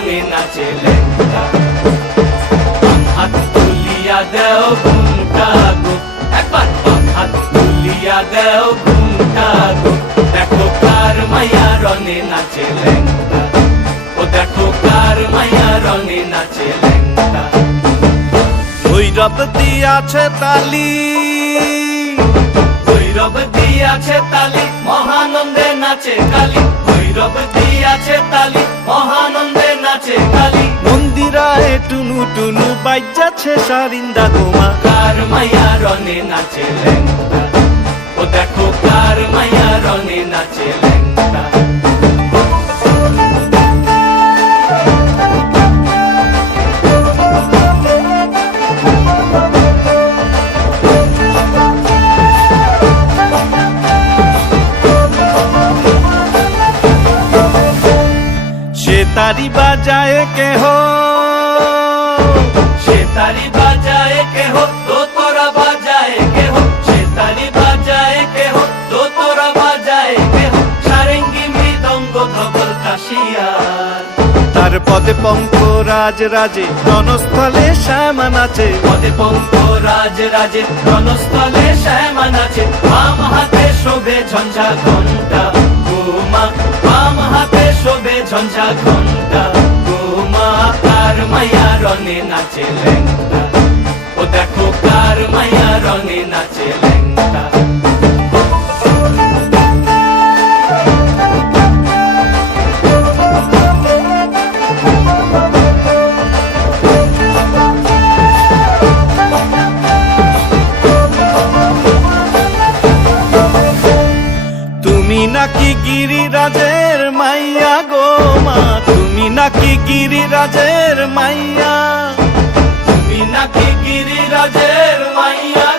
রঙে নাচে লেঙ্গা। বাম হাত তুলিয়া দেও ঘুমটা গো, একবার বাম হাত তুলিয়া দেও ঘুমটা গো। দেখো কার মাইয়া রঙে নাচে লেঙ্গা, ও দেখো কার মাইয়া রঙে নাচে লেঙ্গা। ভৈরব দিয়াছে তালি, ভৈরব দিয়াছে তালি, মহানন্দে নাচে কালী। ভৈরব দিয়াছে তালি, মহানন্দে নাচে কালী। মন্দিরায় টুনু টুনু বাজ্যাছে সারিন্দা গোমা। কার মাইয়া রঙে নাচে লেঙ্গা, ও দেখো কার মাইয়া রঙে নাচে লেঙ্গা। সে তারি বাজায় কেহ, সে তারি বাজায় কেহ, দোতরা বাজায় কেহ। সে তারি বাজায় কেহ, দোতরা বাজায় কেহ। সারেঙ্গি মৃদঙ্গ ধবল কাশিয়ার। তার পদে পঙ্ক রাজ রাজে রণস্থলে শ্যামা নাচে। পদে পঙ্ক রাজ রাজে রণস্থলে শ্যামা নাচে। বাম হাতে শোভে ঝঞ্ঝা ঘণ্টা গোমা, বাম হাতে শোভে ঝঞ্ঝা ঘণ্টা গোমা। কার মাইয়া রঙে নাচে লেঙ্গা, ও দেখো কার মাইয়া রঙে নাচে লেঙ্গা। তুমি নাকি গিরিরাজের মাইয়া গো মা, তুমি নাকি গিরিরাজের মাইয়া। তুমি নাকি গিরিরাজের মাইয়া